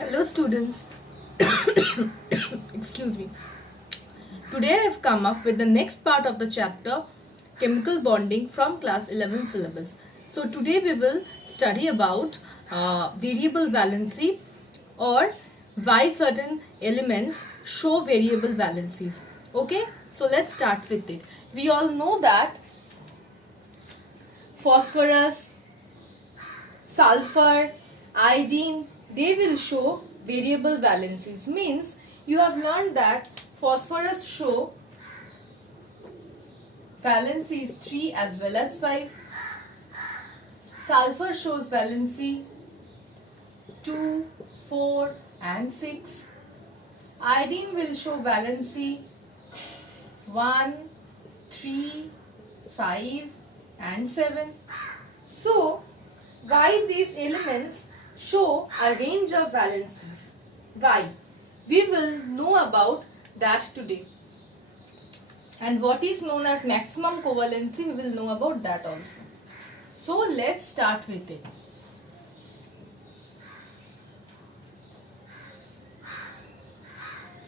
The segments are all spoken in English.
Hello students, excuse me. Today I have come up with the next part of the chapter chemical bonding from class 11 syllabus. So today we will study about variable valency or why certain elements show variable valencies. Okay, so let's start with it. We all know that phosphorus, sulfur, iodine, they will show variable valencies. Means you have learned that phosphorus show valencies 3 as well as 5. Sulfur shows valency 2, 4 and 6. Iodine will show valency 1, 3, 5 and 7. So, why these elements show a range of valencies? Why? We will know about that today. And what is known as maximum covalency, we will know about that also. So, let's start with it.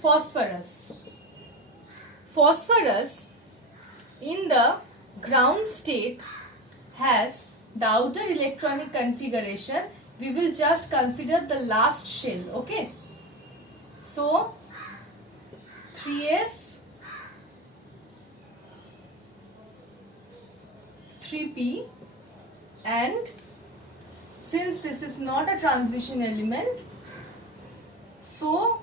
Phosphorus. Phosphorus in the ground state has the outer electronic configuration. We will just consider the last shell, okay? So 3s, 3p, and since this is not a transition element, so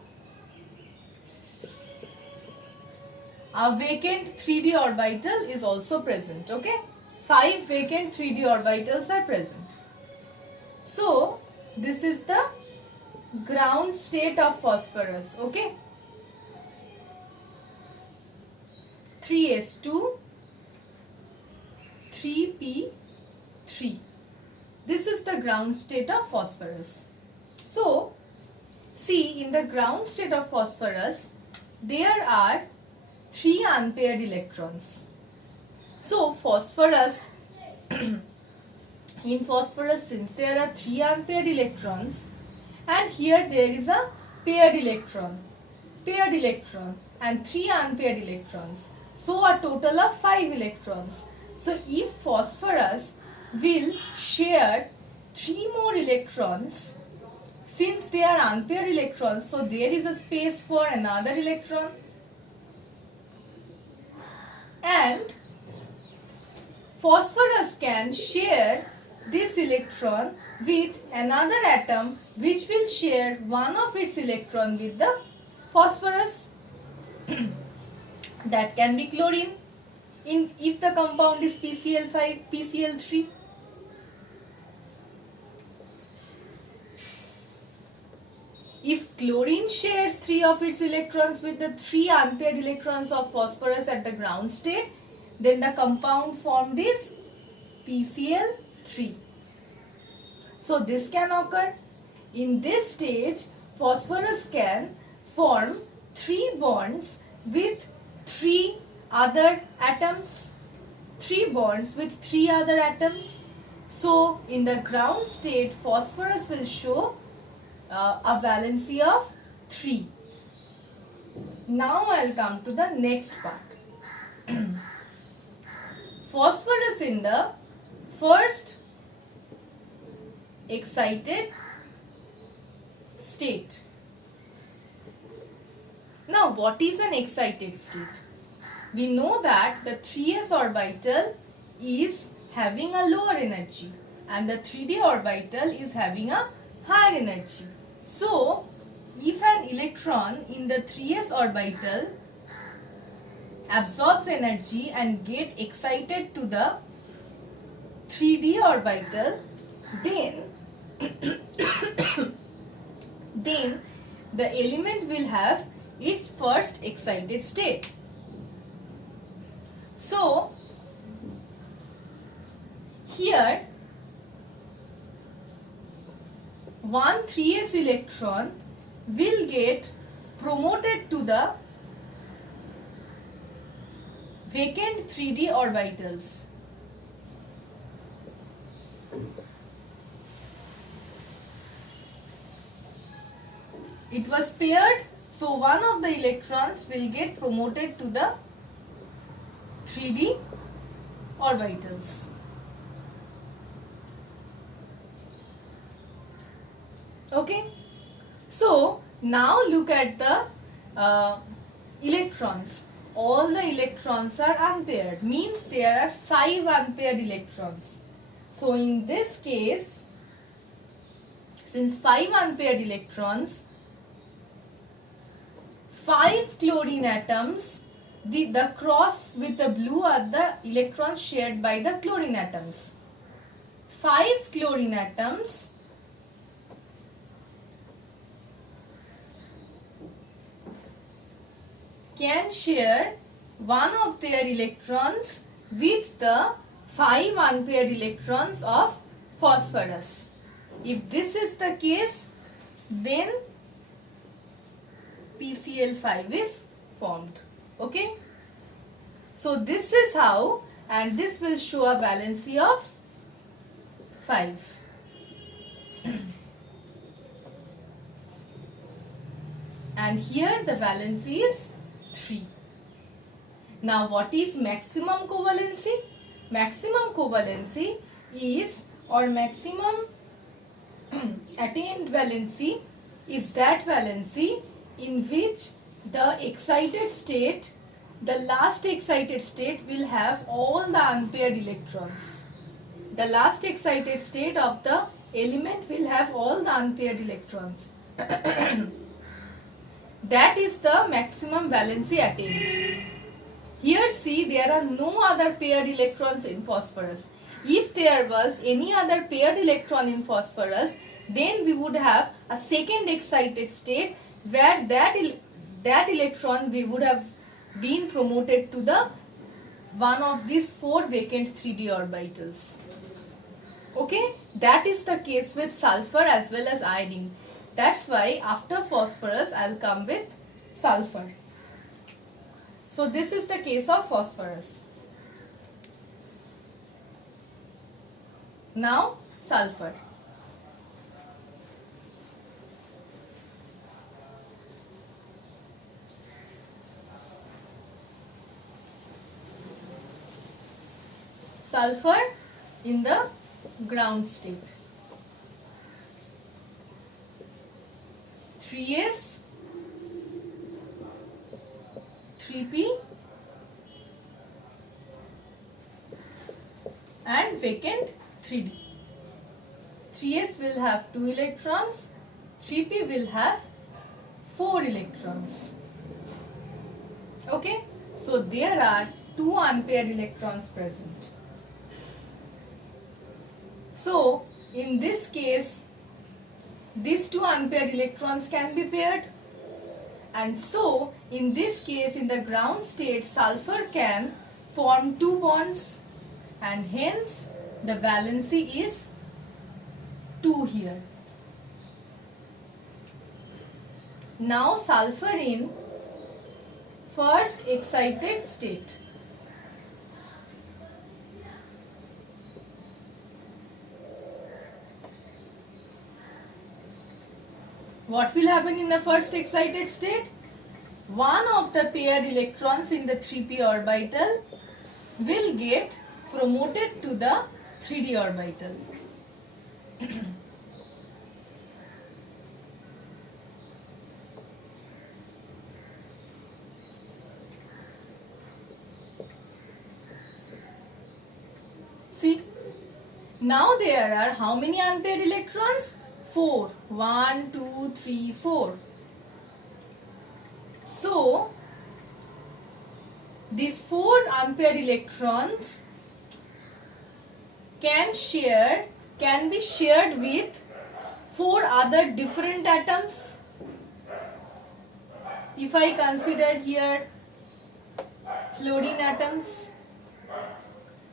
a vacant 3d orbital is also present, okay? 5 vacant 3d orbitals are present. So, this is the ground state of phosphorus, okay? 3s2, 3p3. This is the ground state of phosphorus. So, see, in the ground state of phosphorus, there are 3 unpaired electrons. So, phosphorus, in phosphorus, since there are 3 unpaired electrons, and here there is a paired electron and 3 unpaired electrons. So, a total of 5 electrons. So, if phosphorus will share 3 more electrons, since they are unpaired electrons, so there is a space for another electron. And phosphorus can share this electron with another atom which will share one of its electron with the phosphorus. That can be chlorine if the compound is PCl5, PCl3. If chlorine shares 3 of its electrons with the 3 unpaired electrons of phosphorus at the ground state, then the compound formed is PCl3. So this can occur. In this stage, phosphorus can form 3 bonds with 3 other atoms. 3 bonds with 3 other atoms. So in the ground state, phosphorus will show a valency of 3. Now I will come to the next part. Phosphorus in the first excited state. Now what is an excited state? We know that the 3s orbital is having a lower energy and the 3d orbital is having a higher energy. So, if an electron in the 3s orbital absorbs energy and get excited to the 3d orbital, then then the element will have its first excited state. So, here one 3s electron will get promoted to the vacant 3d orbitals. It was paired, so one of the electrons will get promoted to the 3d orbitals. Okay, so now look at the electrons. All the electrons are unpaired, means there are 5 unpaired electrons. So in this case, since 5 unpaired electrons, 5 chlorine atoms, the cross with the blue are the electrons shared by the chlorine atoms. 5 chlorine atoms can share one of their electrons with the 5 unpaired electrons of phosphorus. If this is the case, then PCl5 is formed. Okay. So this is how, and this will show a valency of 5. And here the valency is 3. Now what is maximum covalency? Maximum covalency is, or maximum attained valency is that valency in which the excited state, the last excited state will have all the unpaired electrons. The last excited state of the element will have all the unpaired electrons. That is the maximum valency attained. Here see, there are no other paired electrons in phosphorus. If there was any other paired electron in phosphorus, then we would have a second excited state where that electron we would have been promoted to the one of these 4 vacant 3d orbitals. Okay, that is the case with sulfur as well as iodine. That's why after phosphorus I'll come with sulfur. So this is the case of phosphorus. Now sulfur. Sulfur in the ground state. 3s, 3p and vacant 3d. 3s will have 2 electrons, 3p will have 4 electrons. Okay, so there are 2 unpaired electrons present. So in this case, these 2 unpaired electrons can be paired, and so in this case, in the ground state, sulfur can form 2 bonds, and hence the valency is 2 here. Now sulfur in first excited state. What will happen in the first excited state? One of the paired electrons in the 3p orbital will get promoted to the 3d orbital. See, now there are how many unpaired electrons? 4. 1, 2, 3, 4. So, these 4 unpaired electrons can be shared with 4 other different atoms. If I consider here fluorine atoms,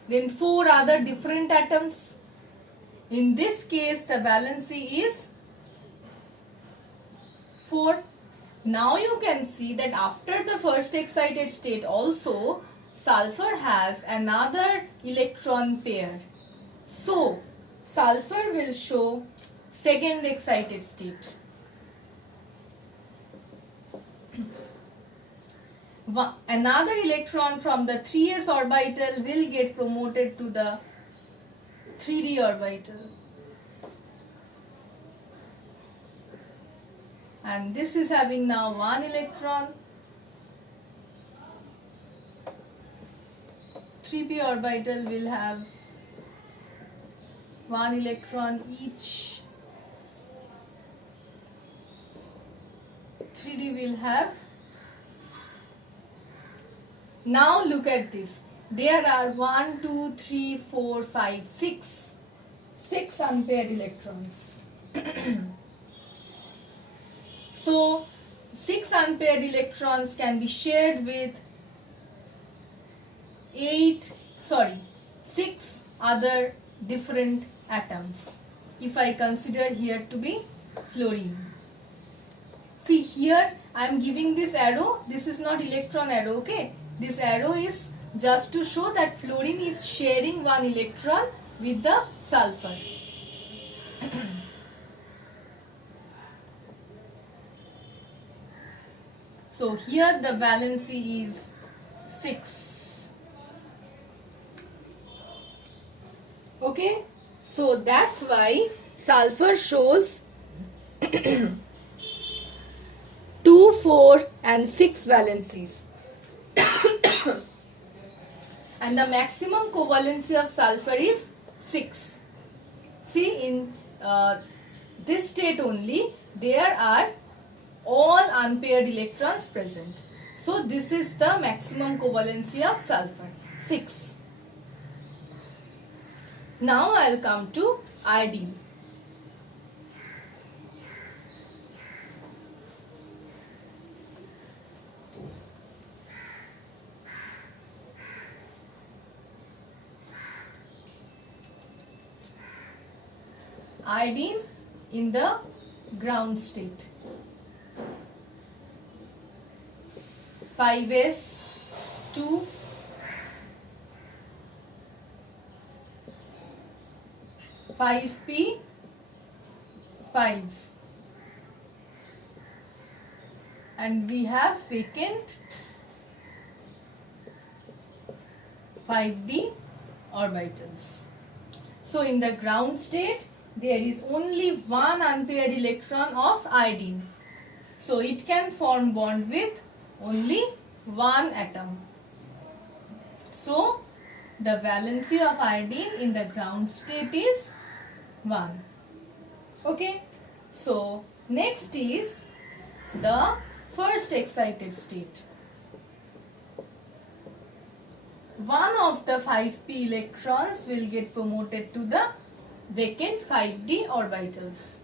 then 4 other different atoms. In this case, the valency is 4. Now you can see that after the first excited state also, sulfur has another electron pair. So, sulfur will show second excited state. another electron from the 3s orbital will get promoted to the 3d orbital. And this is having now one electron. 3p orbital will have one electron each. 3d will have. Now look at this. There are 1, 2, 3, 4, 5, 6. 6 unpaired electrons. So 6 unpaired electrons can be shared with 6 other different atoms. If I consider here to be fluorine. See here I am giving this arrow. This is not electron arrow, okay? This arrow is just to show that fluorine is sharing one electron with the sulfur. So here the valency is 6. Okay, so that's why sulfur shows 2, 4 and 6 valencies. And the maximum covalency of sulfur is 6. See, in this state only there are all unpaired electrons present. So this is the maximum covalency of sulfur, 6. Now I'll come to iodine. Iodine in the ground state. 5s2 5p 5, and we have vacant 5d orbitals. So in the ground state there is only one unpaired electron of iodine. So it can form bond with only one atom. So the valency of iodine in the ground state is 1. Okay. So next is the first excited state. One of the 5p electrons will get promoted to the vacant 5d orbitals.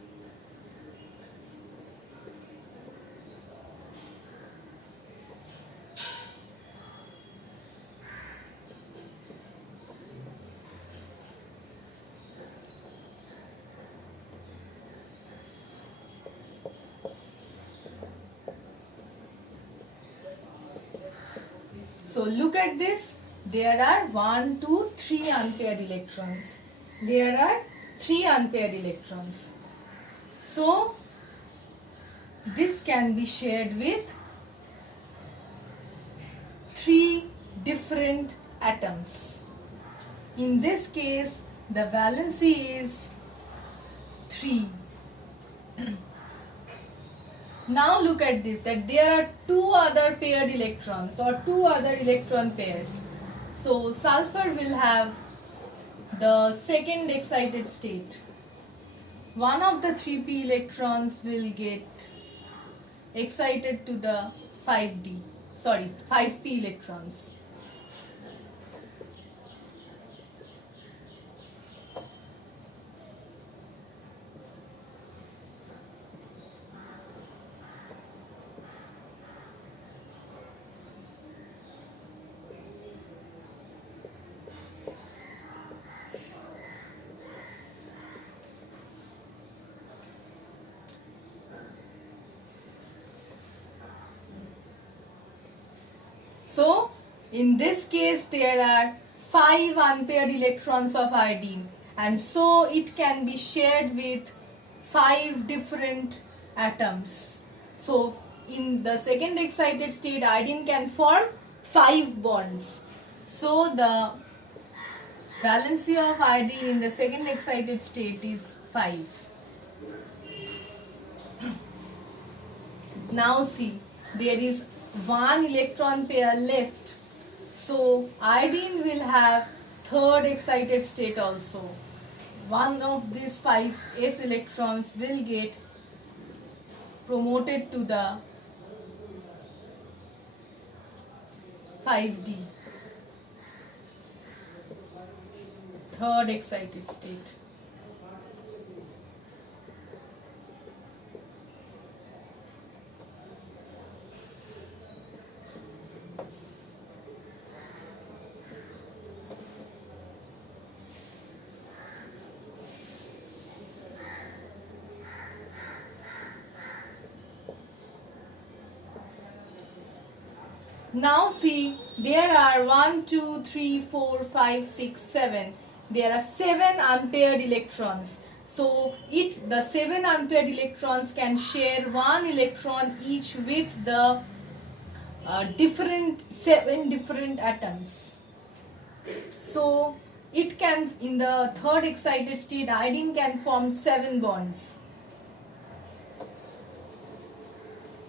So look at this. There are 1, 2, 3 unpaired electrons. There are 3 unpaired electrons. So this can be shared with 3 different atoms. In this case, the valency is 3. Now look at this, that there are 2 other paired electrons or 2 other electron pairs. So sulfur will have the second excited state. One of the 3p electrons will get excited to the 5p electrons. So in this case there are 5 unpaired electrons of iodine, and so it can be shared with 5 different atoms. So in the second excited state, iodine can form 5 bonds. So the valency of iodine in the second excited state is 5. Now see, there is 1 electron pair left. So iodine will have third excited state also. One of these 5 s electrons will get promoted to the 5d, third excited state. Now see, there are 1, 2, 3, 4, 5, 6, 7. There are 7 unpaired electrons. So the 7 unpaired electrons can share 1 electron each with the 7 different atoms. So it can, in the third excited state, iodine can form 7 bonds.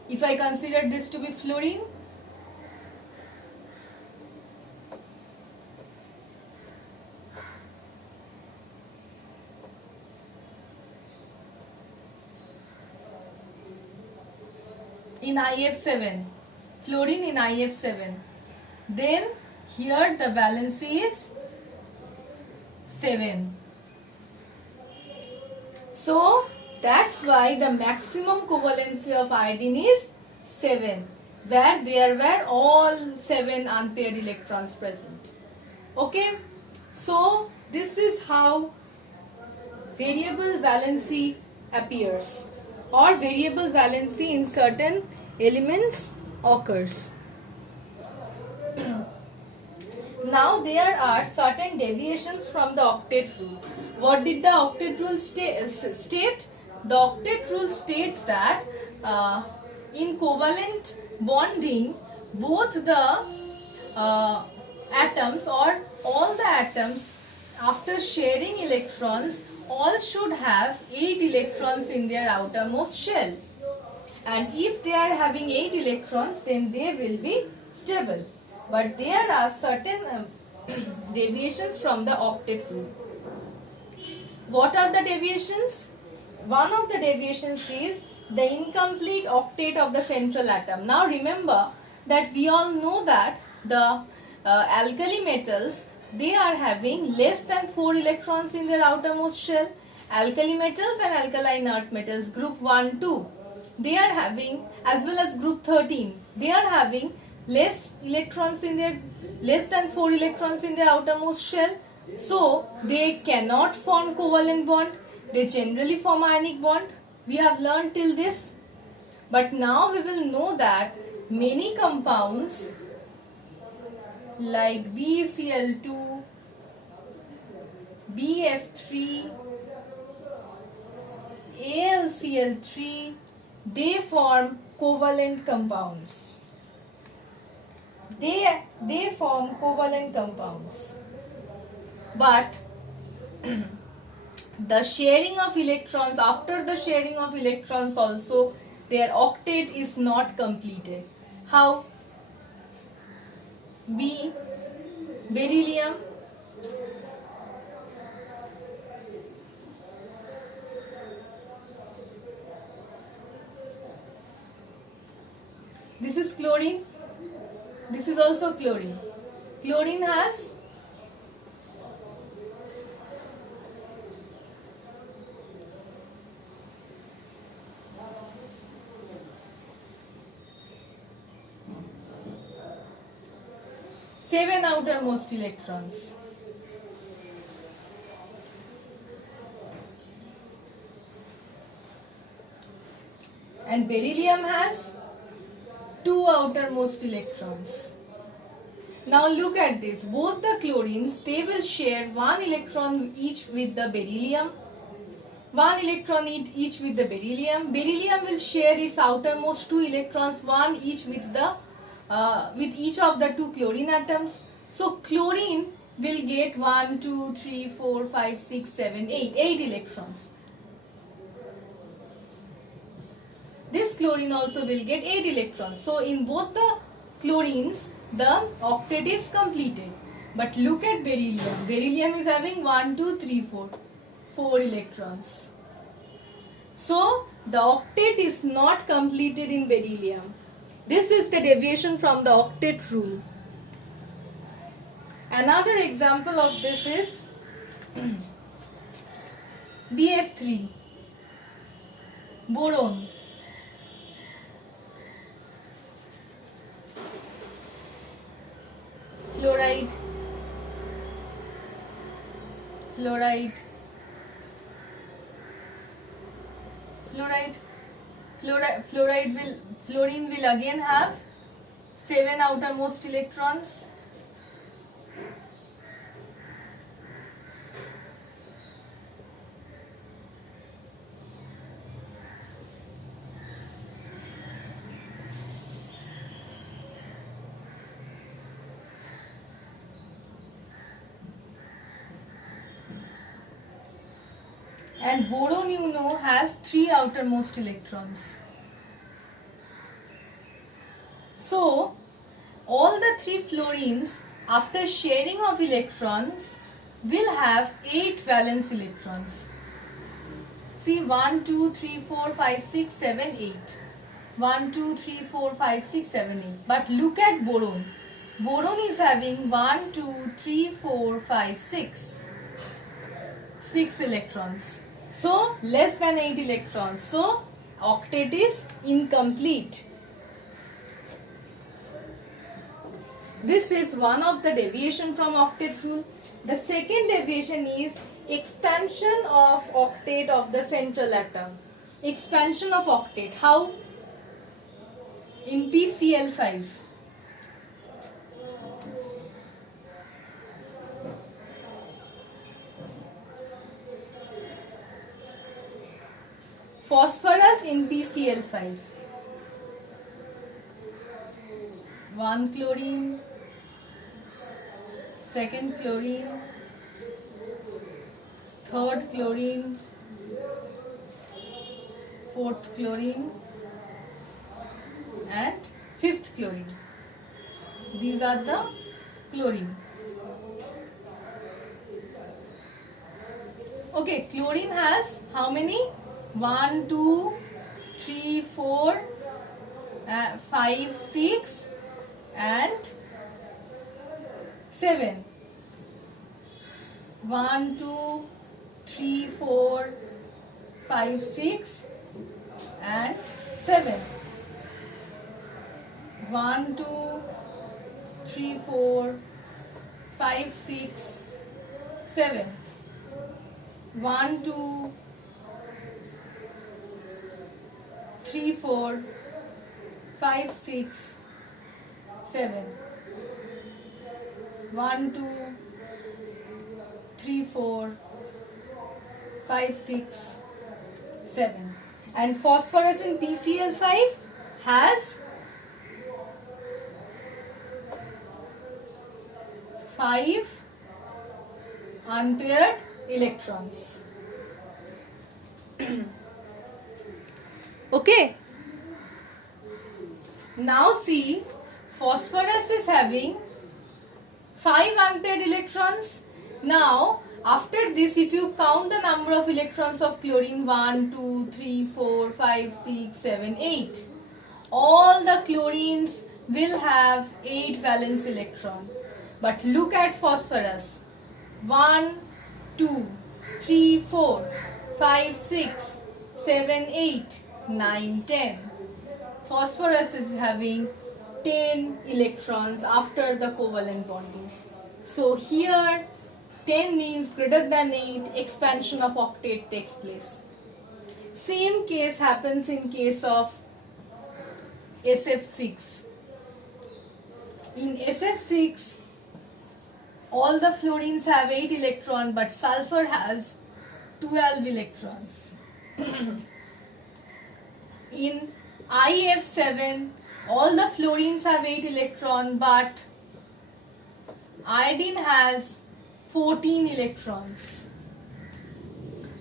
If I consider this to be fluorine, in IF7, fluorine in IF7, then here the valency is 7. So that's why the maximum covalency of iodine is 7, where there were all 7 unpaired electrons present. Okay, so this is how variable valency appears, or variable valency in certain elements occurs. Now there are certain deviations from the octet rule. What did the octet rule state? The octet rule states that in covalent bonding, both the atoms, or all the atoms, after sharing electrons, all should have 8 electrons in their outermost shell. And if they are having 8 electrons, then they will be stable. But there are certain deviations from the octet rule. What are the deviations? One of the deviations is the incomplete octet of the central atom. Now remember that we all know that the alkali metals, they are having less than 4 electrons in their outermost shell. Alkali metals and alkaline earth metals, group 1, 2, they are having, as well as group 13, they are having less than 4 electrons in their outermost shell. So they cannot form covalent bond. They generally form ionic bond. We have learned till this. But now we will know that many compounds like BeCl2, BF3, AlCl3, they form covalent compounds. They form covalent compounds. But the sharing of electrons, after the sharing of electrons also, their octet is not completed. How? Beryllium, this is chlorine, this is also chlorine. Chlorine has seven outermost electrons. And beryllium has 2 outermost electrons. Now look at this. Both the chlorines, they will share 1 electron each with the beryllium. 1 electron each with the beryllium. Beryllium will share its outermost 2 electrons, one each with each of the 2 chlorine atoms. So chlorine will get 1, 2, 3, 4, 5, 6, 7, 8. 8 electrons. This chlorine also will get 8 electrons. So in both the chlorines, the octet is completed. But look at beryllium. Beryllium is having 1, 2, 3, 4. 4 electrons. So the octet is not completed in beryllium. This is the deviation from the octet rule. Another example of this is BF3, boron. Fluoride, fluoride, fluoride, fluorine will again have 7 outermost electrons. And boron, you know, has 3 outermost electrons. So all the 3 fluorines, after sharing of electrons, will have 8 valence electrons. See, 1, 2, 3, 4, 5, 6, 7, 8. 1, 2, 3, 4, 5, 6, 7, 8. But look at boron. Boron is having 1, 2, 3, 4, 5, 6. 6 electrons. So less than 8 electrons. So octet is incomplete. This is one of the deviation from octet rule. The second deviation is expansion of octet of the central atom. Expansion of octet. How? In PCl5. Phosphorus in PCl5. 1 chlorine, second chlorine, third chlorine, fourth chlorine, and fifth chlorine. These are the chlorine. Okay, chlorine has how many? 1, 2, 3, 4, 5, 6 and 7. 1, 2, 3, 4, 5, 6 and 7. 1, 2, 3, 4, 5, 6, 7. 1, 2, 3, 4, 5, 6, 7. 1, 2, 3, 4, 5, 6, 7. And phosphorus in PCl5 has 5 unpaired electrons. Okay. Now see, phosphorus is having 5 unpaired electrons. Now after this, if you count the number of electrons of chlorine, 1, 2, 3, 4, 5, 6, 7, 8. All the chlorines will have 8 valence electron. But look at phosphorus. 1, 2, 3, 4, 5, 6, 7, 8, 9, 10. Phosphorus is having 10 electrons after the covalent bonding. So here 10 means greater than 8, expansion of octet takes place. Same case happens in case of SF6. In SF6, all the fluorines have 8 electrons, but sulfur has 12 electrons. In IF7, all the fluorines have 8 electrons, but iodine has 14 electrons.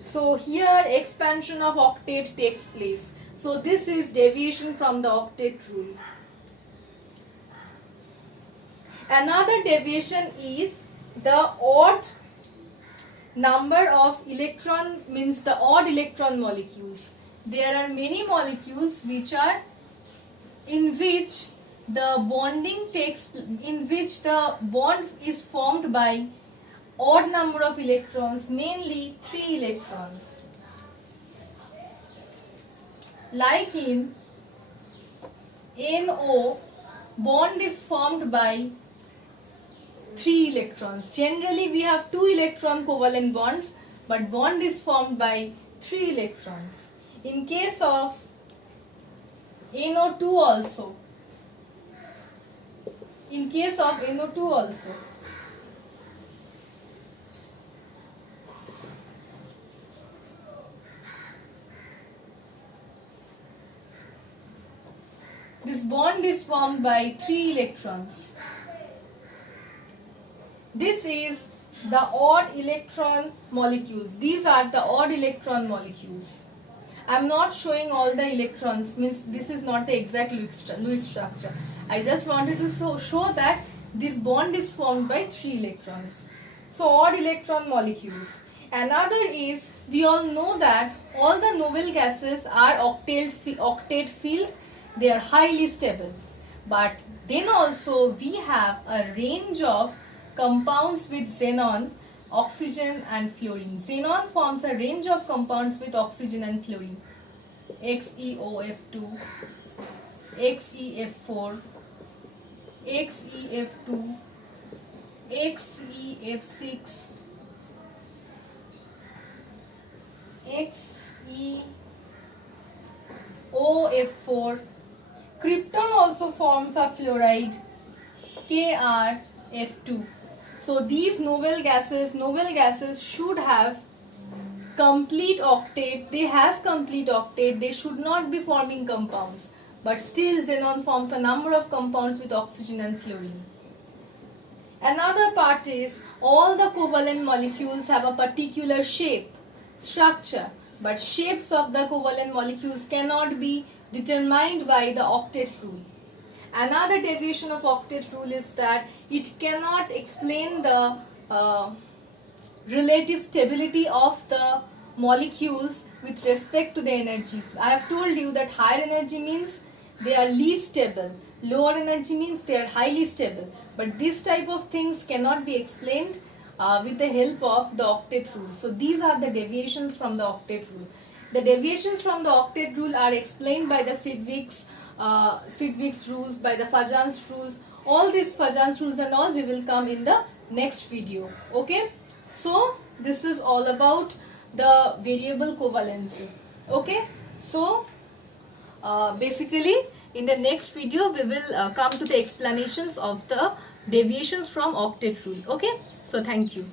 So here expansion of octet takes place. So this is deviation from the octet rule. Another deviation is the odd number of electron, means the odd electron molecules. There are many molecules which are in which the bonding takes, in which the bond is formed by odd number of electrons, mainly 3 electrons. Like in NO, bond is formed by 3 electrons. Generally we have 2 electron covalent bonds, but bond is formed by 3 electrons. In case of NO2 also, in case of NO2 also, this bond is formed by 3 electrons. This is the odd electron molecules. These are the odd electron molecules. I am not showing all the electrons, means this is not the exact Lewis structure. I just wanted to show that this bond is formed by 3 electrons. So odd electron molecules. Another is, we all know that all the noble gases are octet filled. They are highly stable. But then also we have a range of compounds with xenon, oxygen and fluorine. Xenon forms a range of compounds with oxygen and fluorine. XeOF2, XeF4, XeF2, XeF6, XeOF4. Krypton also forms a fluoride, KrF2. So these noble gases should have complete octet. They has complete octet. They should not be forming compounds. But still xenon forms a number of compounds with oxygen and fluorine. Another part is, all the covalent molecules have a particular shape, structure. But shapes of the covalent molecules cannot be determined by the octet rule. Another deviation of octet rule is that it cannot explain the relative stability of the molecules with respect to the energies. I have told you that higher energy means they are least stable, lower energy means they are highly stable. But this type of things cannot be explained with the help of the octet rule. So these are the deviations from the octet rule. The deviations from the octet rule are explained by the Sidgwick's rules, by the Fajans rules. All these Fajans rules and all we will come in the next video. Okay, so this is all about the variable covalency. Okay, so basically in the next video we will come to the explanations of the deviations from octet rule. Okay, so thank you.